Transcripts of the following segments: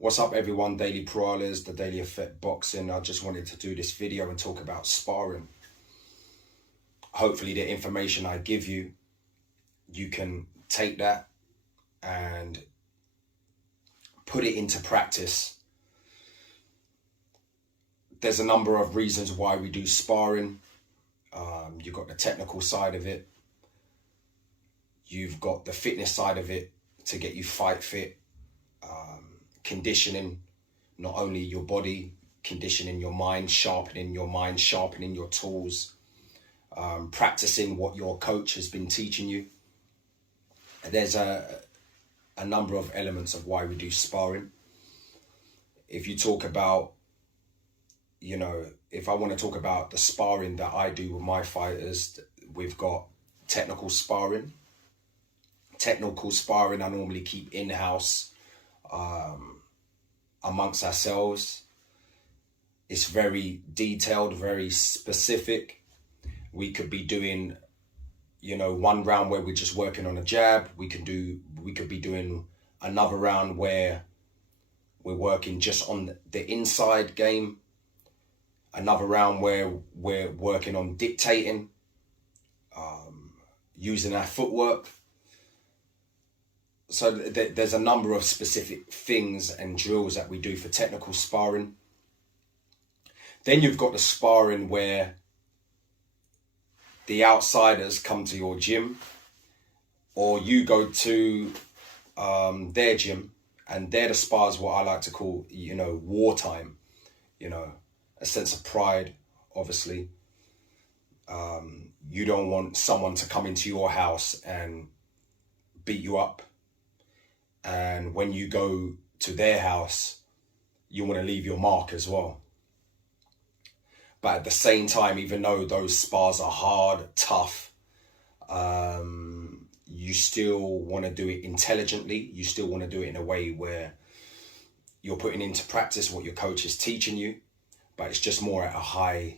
What's up, everyone? Daily Prowlers, the Daily Effect Boxing. I just wanted to do this video and talk about sparring. Hopefully the information I give you, you can take that and put it into practice. There's a number of reasons why we do sparring. You've got the technical side of it. You've got the fitness side of it to get you fight fit. Conditioning, not only your body, conditioning your mind, sharpening your tools, practicing what your coach has been teaching you. And there's a number of elements of why we do sparring. If you talk about, if I want to talk about the sparring that I do with my fighters, we've got technical sparring. Technical sparring I normally keep in-house amongst ourselves. It's very detailed, very specific. We could be doing, one round where we're just working on a jab. We could be doing another round where we're working just on the inside game. Another round where we're working on dictating, using our footwork. So there's a number of specific things and drills that we do for technical sparring. Then you've got the sparring where the outsiders come to your gym, or you go to their gym, and they're the spars, what I like to call, wartime. A sense of pride, obviously. You don't want someone to come into your house and beat you up. And when you go to their house, you want to leave your mark as well. But at the same time, even though those spars are hard, tough, you still want to do it intelligently. You still want to do it in a way where you're putting into practice what your coach is teaching you, but it's just more at a high,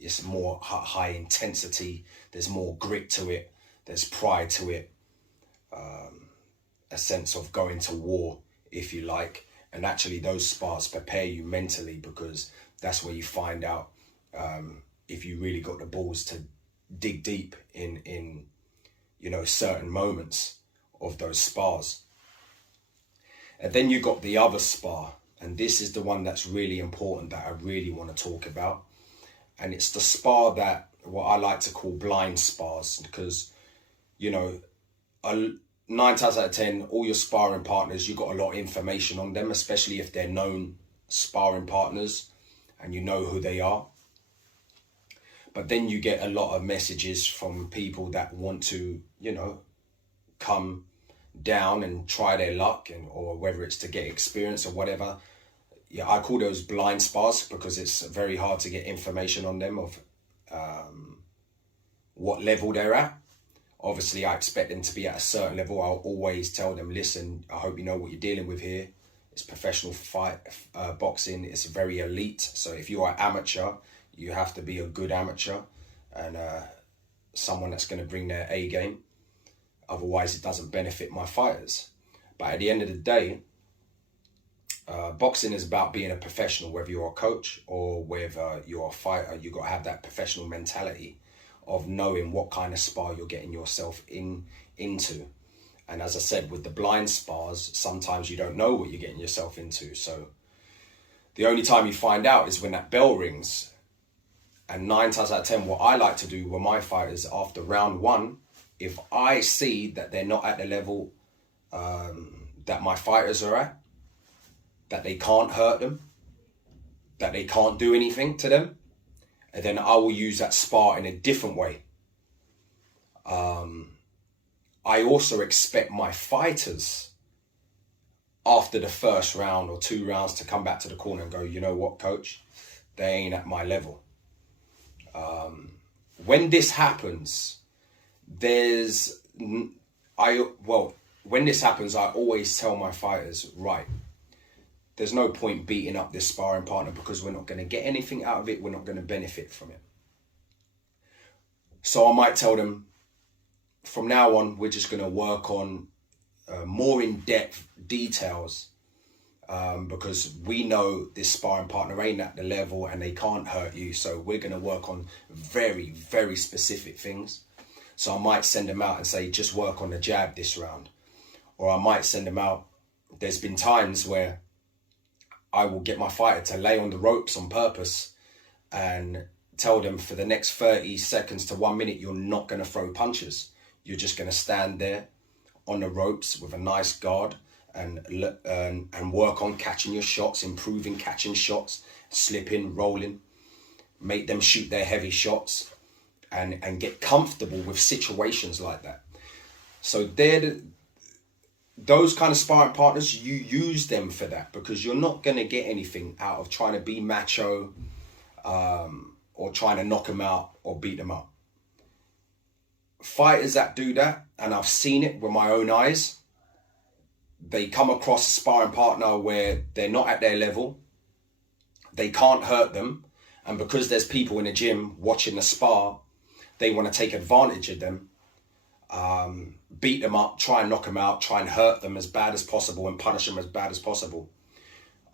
it's more high intensity. There's more grit to it. There's pride to it. A sense of going to war, if you like. And actually those spars prepare you mentally, because that's where you find out if you really got the balls to dig deep in certain moments of those spars. And then you got the other spar, and this is the one that's really important, that I really want to talk about. And it's the spar that, what I like to call blind spars, because 9 times out of 10, all your sparring partners, you got a lot of information on them, especially if they're known sparring partners and you know who they are. But then you get a lot of messages from people that want to, come down and try their luck, or whether it's to get experience or whatever. Yeah, I call those blind spars, because it's very hard to get information on them of what level they're at. Obviously, I expect them to be at a certain level. I'll always tell them, listen, I hope you know what you're dealing with here. It's professional boxing. It's very elite. So if you're an amateur, you have to be a good amateur and someone that's going to bring their A game. Otherwise, it doesn't benefit my fighters. But at the end of the day, boxing is about being a professional. Whether you're a coach or whether you're a fighter, you've got to have that professional mentality of knowing what kind of spar you're getting yourself into. And as I said, with the blind spars, sometimes you don't know what you're getting yourself into. So the only time you find out is when that bell rings. And 9 times out of 10, what I like to do with my fighters after round 1, if I see that they're not at the level that my fighters are at, that they can't hurt them, that they can't do anything to them, and then I will use that spar in a different way. I also expect my fighters, after the first round or 2 rounds, to come back to the corner and go, you know what, coach? They ain't at my level. When this happens, when this happens, I always tell my fighters, right, there's no point beating up this sparring partner, because we're not going to get anything out of it. We're not going to benefit from it. So I might tell them, from now on, we're just going to work on more in-depth details because we know this sparring partner ain't at the level and they can't hurt you. So we're going to work on very, very specific things. So I might send them out and say, just work on the jab this round. Or I might send them out. There's been times where I will get my fighter to lay on the ropes on purpose and tell them for the next 30 seconds to 1 minute, you're not going to throw punches. You're just going to stand there on the ropes with a nice guard and work on catching your shots, improving catching shots, slipping, rolling, make them shoot their heavy shots and get comfortable with situations like that. So those kind of sparring partners, you use them for that, because you're not going to get anything out of trying to be macho or trying to knock them out or beat them up. Fighters that do that, and I've seen it with my own eyes, they come across a sparring partner where they're not at their level, they can't hurt them, and because there's people in the gym watching the spar, they want to take advantage of them, beat them up, try and knock them out, try and hurt them as bad as possible and punish them as bad as possible.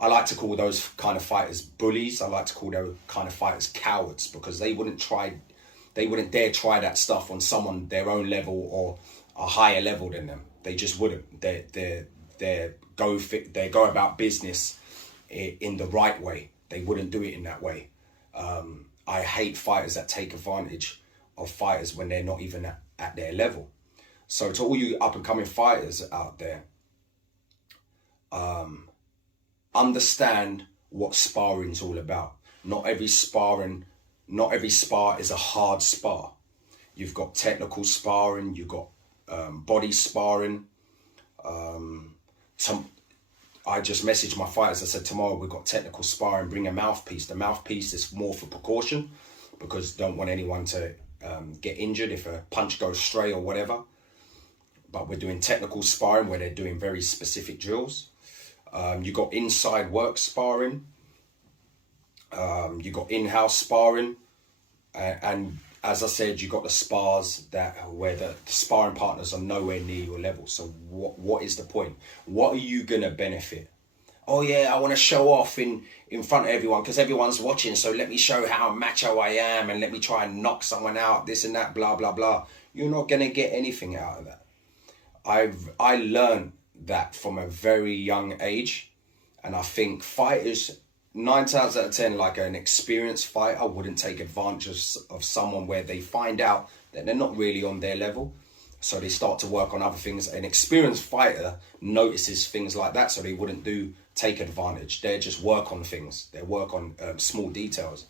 I like to call those kind of fighters bullies. I like to call those kind of fighters cowards, because they wouldn't dare try that stuff on someone their own level or a higher level than them. They just wouldn't. They go about business in the right way. They wouldn't do it in that way. I hate fighters that take advantage of fighters when they're not even at their level. So to all you up and coming fighters out there, understand what sparring's all about. Not every spar is a hard spar. You've got technical sparring, you've got body sparring. I just messaged my fighters. I said, tomorrow we've got technical sparring, bring a mouthpiece. The mouthpiece is more for precaution, because don't want anyone to get injured if a punch goes stray or whatever. But we're doing technical sparring where they're doing very specific drills. You got inside work sparring. You got in-house sparring. And as I said, you got the spars where the sparring partners are nowhere near your level. So what is the point? What are you going to benefit? Oh yeah, I want to show off in front of everyone because everyone's watching. So let me show how macho I am and let me try and knock someone out, this and that, blah, blah, blah. You're not going to get anything out of that. I learned that from a very young age. And I think fighters, 9 times out of 10, like an experienced fighter wouldn't take advantage of someone where they find out that they're not really on their level. So they start to work on other things. An experienced fighter notices things like that, so they wouldn't take advantage. They just work on things. They work on small details.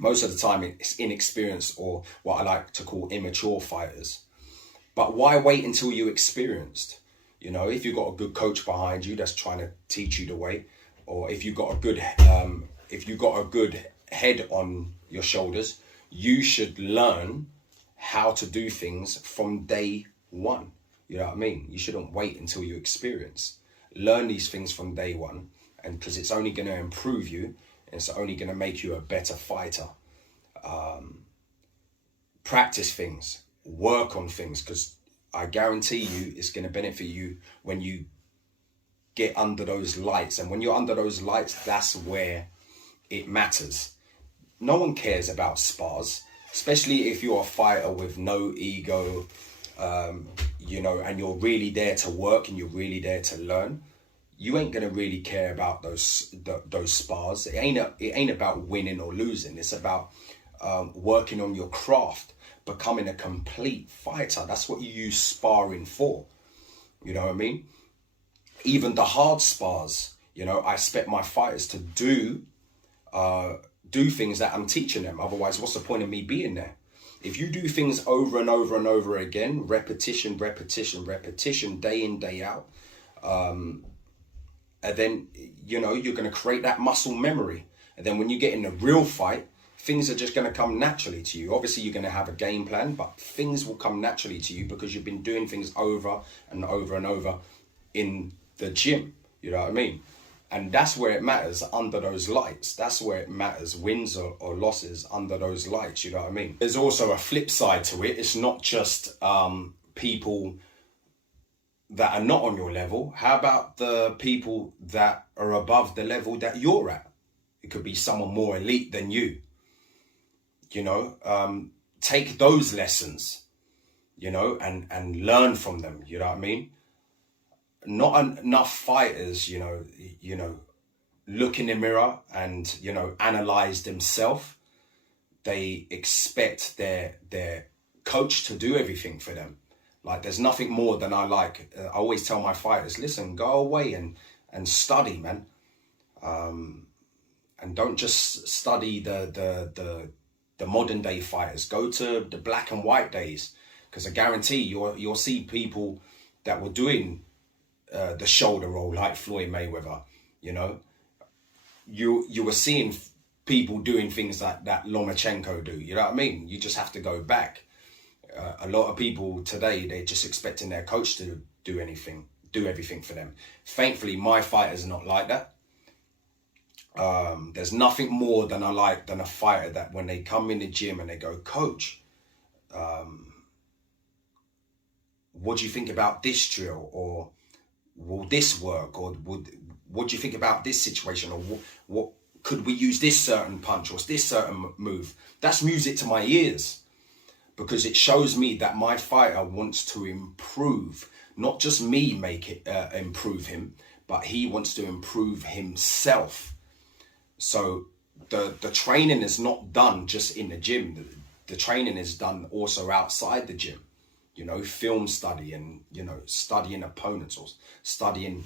Most of the time it's inexperienced, or what I like to call immature fighters. But why wait until you're experienced? You know, if you've got a good coach behind you that's trying to teach you the way, or if you've got a good head on your shoulders, you should learn how to do things from day one. You know what I mean? You shouldn't wait until you're experienced. Learn these things from day one, and because it's only going to improve you, and it's only going to make you a better fighter. Practice things, work on things, because I guarantee you it's going to benefit you when you get under those lights. And when you're under those lights, that's where it matters. No one cares about spars, especially if you're a fighter with no ego, you know, and you're really there to work and you're really there to learn. You ain't going to really care about those spars. It ain't about winning or losing. It's about working on your craft, becoming a complete fighter. That's what you use sparring for. You know what I mean? Even the hard spars, you know, I expect my fighters to do things that I'm teaching them. Otherwise, what's the point of me being there? If you do things over and over and over again, repetition, day in, day out, and then, you know, you're going to create that muscle memory. And then when you get in a real fight, things are just going to come naturally to you. Obviously, you're going to have a game plan, but things will come naturally to you because you've been doing things over and over and over in the gym. You know what I mean? And that's where it matters, under those lights. That's where it matters, wins or losses under those lights. You know what I mean? There's also a flip side to it. It's not just people that are not on your level? How about the people that are above the level that you're at? It could be someone more elite than you. Take those lessons, and learn from them. You know what I mean? Not enough fighters, look in the mirror and, analyze themselves. They expect their coach to do everything for them. Like, there's nothing more than I always tell my fighters, listen, go away and study, man. And don't just study the modern day fighters. Go to the black and white days, because I guarantee you'll see people that were doing the shoulder roll like Floyd Mayweather. You were seeing people doing things like that Lomachenko do. You know what I mean? You just have to go back. A lot of people today, they're just expecting their coach to do everything for them. Thankfully, my fighters are not like that. There's nothing more than I like than a fighter that when they come in the gym and they go, coach, what do you think about this drill? Or will this work? Or what do you think about this situation? Or what could we use this certain punch or this certain move? That's music to my ears, because it shows me that my fighter wants to improve, not just me improve him, but he wants to improve himself. So the training is not done just in the gym. The training is done also outside the gym. Film study and, studying opponents or studying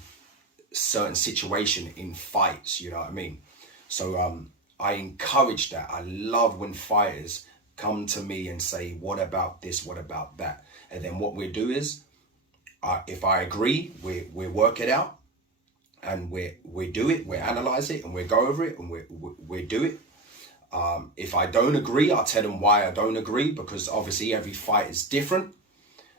certain situation in fights, you know what I mean? So I encourage that. I love when fighters come to me and say, what about this? What about that? And then what we do is, if I agree, we work it out, and we do it, we analyze it, and we go over it, and we do it. If I don't agree, I'll tell them why I don't agree, because obviously every fight is different.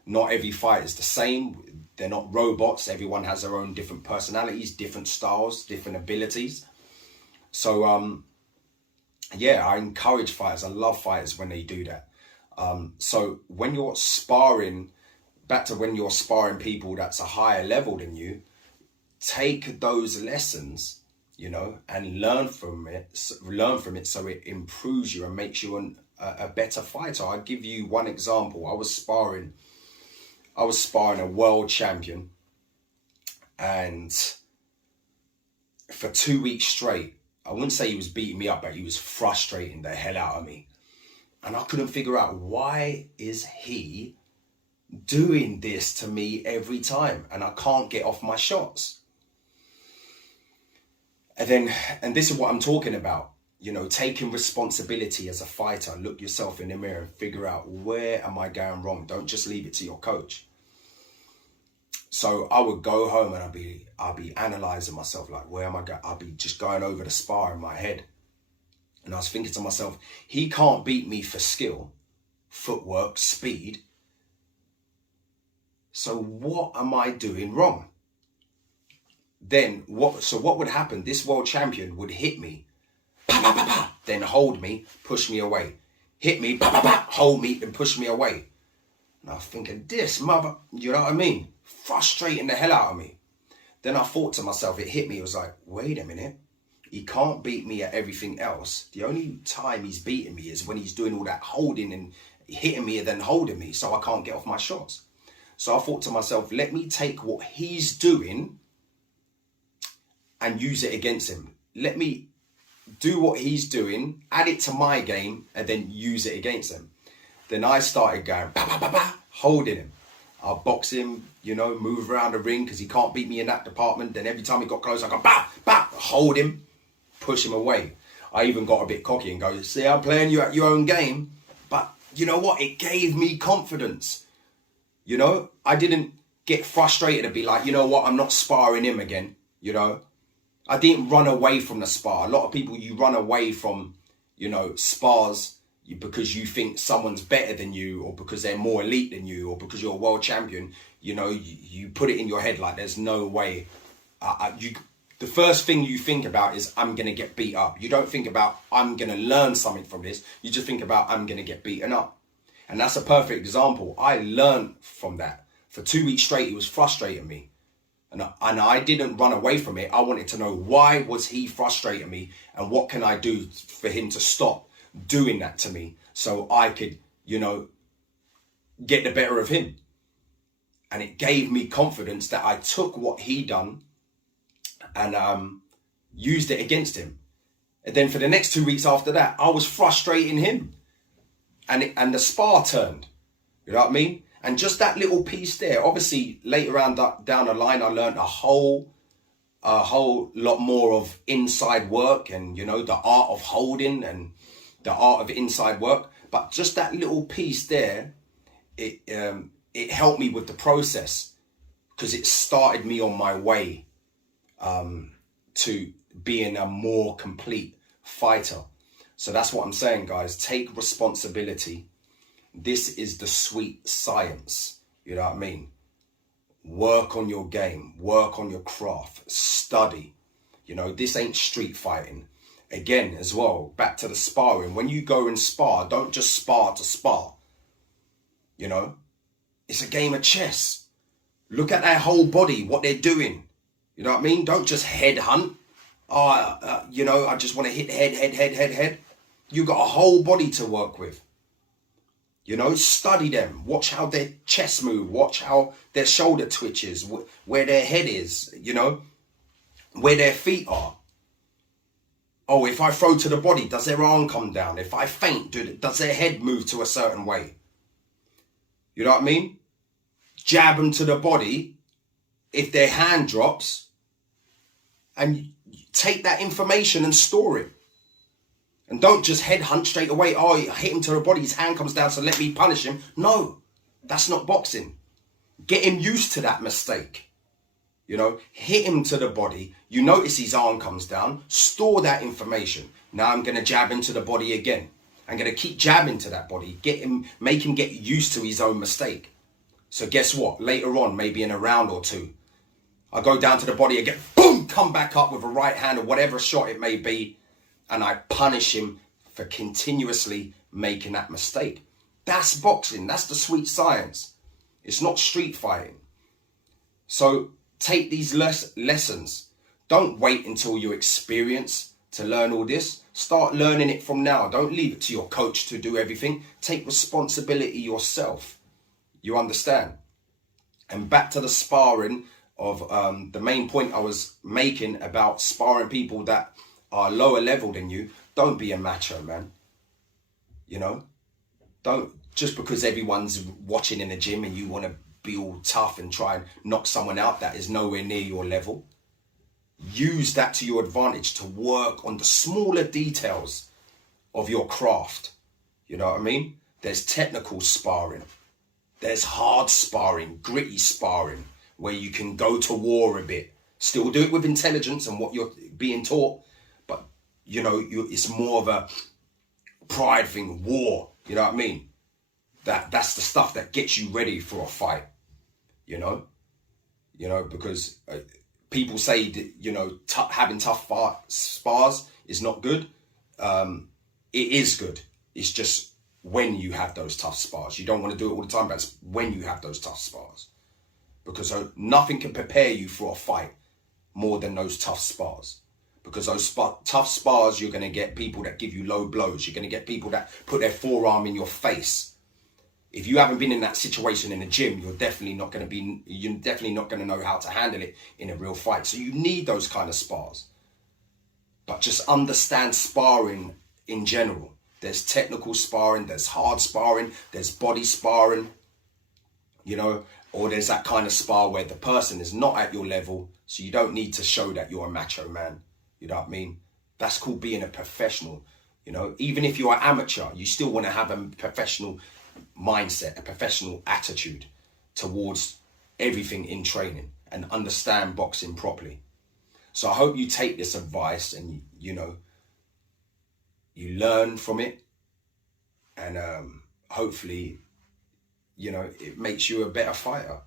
Not every fight is the same. They're not robots. Everyone has their own different personalities, different styles, different abilities. So, I encourage fighters. I love fighters when they do that. So when you're sparring, back to when you're sparring people that's a higher level than you, take those lessons, and learn from it so it improves you and makes you a better fighter. I'll give you one example. I was sparring a world champion, and for 2 weeks straight, I wouldn't say he was beating me up, but he was frustrating the hell out of me. And I couldn't figure out, why is he doing this to me every time? And I can't get off my shots. And this is what I'm talking about, taking responsibility as a fighter. Look yourself in the mirror and figure out, where am I going wrong? Don't just leave it to your coach. So I would go home and I'll be analyzing myself, like, where am I going? I'll be just going over the spar in my head. And I was thinking to myself, he can't beat me for skill, footwork, speed. So what am I doing wrong? Then what would happen? This world champion would hit me, pa, pa, pa, pa, then hold me, push me away. Hit me, pa, pa, pa, hold me, and push me away. And I was thinking, this mother, you know what I mean? Frustrating the hell out of me. Then I thought to myself, it hit me. It was like, wait a minute. He can't beat me at everything else. The only time he's beating me is when he's doing all that holding and hitting me and then holding me, so I can't get off my shots. So I thought to myself, let me take what he's doing and use it against him. Let me do what he's doing, add it to my game, and then use it against him. Then I started going, bah, bah, bah, bah, holding him. I'll box him, move around the ring because he can't beat me in that department. Then every time he got close, I go, bah, bah, hold him, push him away. I even got a bit cocky and go, see, I'm playing you at your own game. But you know what? It gave me confidence. I didn't get frustrated and be like, you know what? I'm not sparring him again. I didn't run away from the spar. A lot of people, you run away from, spars because you think someone's better than you, or because they're more elite than you, or because you're a world champion. You put it in your head like there's no way. The first thing you think about is, I'm going to get beat up. You don't think about, I'm going to learn something from this. You just think about, I'm going to get beaten up. And that's a perfect example. I learned from that. For 2 weeks straight, he was frustrating me. And I didn't run away from it. I wanted to know, why was he frustrating me, and what can I do for him to stop doing that to me, so I could, get the better of him. And it gave me confidence that I took what he done and used it against him. And then for the next 2 weeks after that, I was frustrating him, and the spar turned. You know what I mean? And just that little piece there, obviously later on down the line, I learned a whole lot more of inside work, and, the art of holding and the art of inside work. But just that little piece there, it helped me with the process, because it started me on my way to being a more complete fighter. So that's what I'm saying, guys. Take responsibility. This is the sweet science. You know what I mean? Work on your game. Work on your craft. Study. This ain't street fighting. Again, as well, back to the sparring. When you go and spar, don't just spar to spar. It's a game of chess. Look at their whole body, what they're doing. You know what I mean? Don't just head hunt. I just want to hit head. You got a whole body to work with. Study them. Watch how their chest move. Watch how their shoulder twitches, where their head is, where their feet are. Oh, if I throw to the body, does their arm come down? If I feint, does their head move to a certain way? You know what I mean? Jab them to the body. If their hand drops, and take that information and store it. And don't just headhunt straight away. Oh, I hit him to the body, his hand comes down, so let me punish him. No, that's not boxing. Get him used to that mistake. Hit him to the body. You notice his arm comes down. Store that information. Now I'm going to jab into the body again. I'm going to keep jabbing to that body. Make him get used to his own mistake. So guess what? Later on, maybe in a round or two, I go down to the body again. Boom! Come back up with a right hand or whatever shot it may be. And I punish him for continuously making that mistake. That's boxing. That's the sweet science. It's not street fighting. So take these lessons. Don't wait until you experience to learn all this. Start learning it from now. Don't leave it to your coach to do everything. Take responsibility yourself. You understand? And back to the sparring of the main point I was making about sparring people that are lower level than you. Don't be a macho, man. Don't, just because everyone's watching in the gym and you want to be all tough and try and knock someone out that is nowhere near your level. Use that to your advantage to work on the smaller details of your craft. You know what I mean? There's technical sparring. There's hard sparring, gritty sparring, where you can go to war a bit. Still do it with intelligence and what you're being taught. But, it's more of a pride thing, war. You know what I mean? That's the stuff that gets you ready for a fight. Because people say that, having tough spars is not good. It is good. It's just when you have those tough spars. You don't want to do it all the time, but it's when you have those tough spars. Because nothing can prepare you for a fight more than those tough spars. Because those tough spars, you're going to get people that give you low blows. You're going to get people that put their forearm in your face. If you haven't been in that situation in the gym, you're definitely not going to know how to handle it in a real fight. So you need those kind of spars. But just understand sparring in general. There's technical sparring, there's hard sparring, there's body sparring, or there's that kind of spar where the person is not at your level, so you don't need to show that you're a macho man. You know what I mean? That's called being a professional. Even if you're an amateur, you still want to have a professional mindset, a professional attitude towards everything in training and understand boxing properly. So I hope you take this advice and, you learn from it, and hopefully, it makes you a better fighter.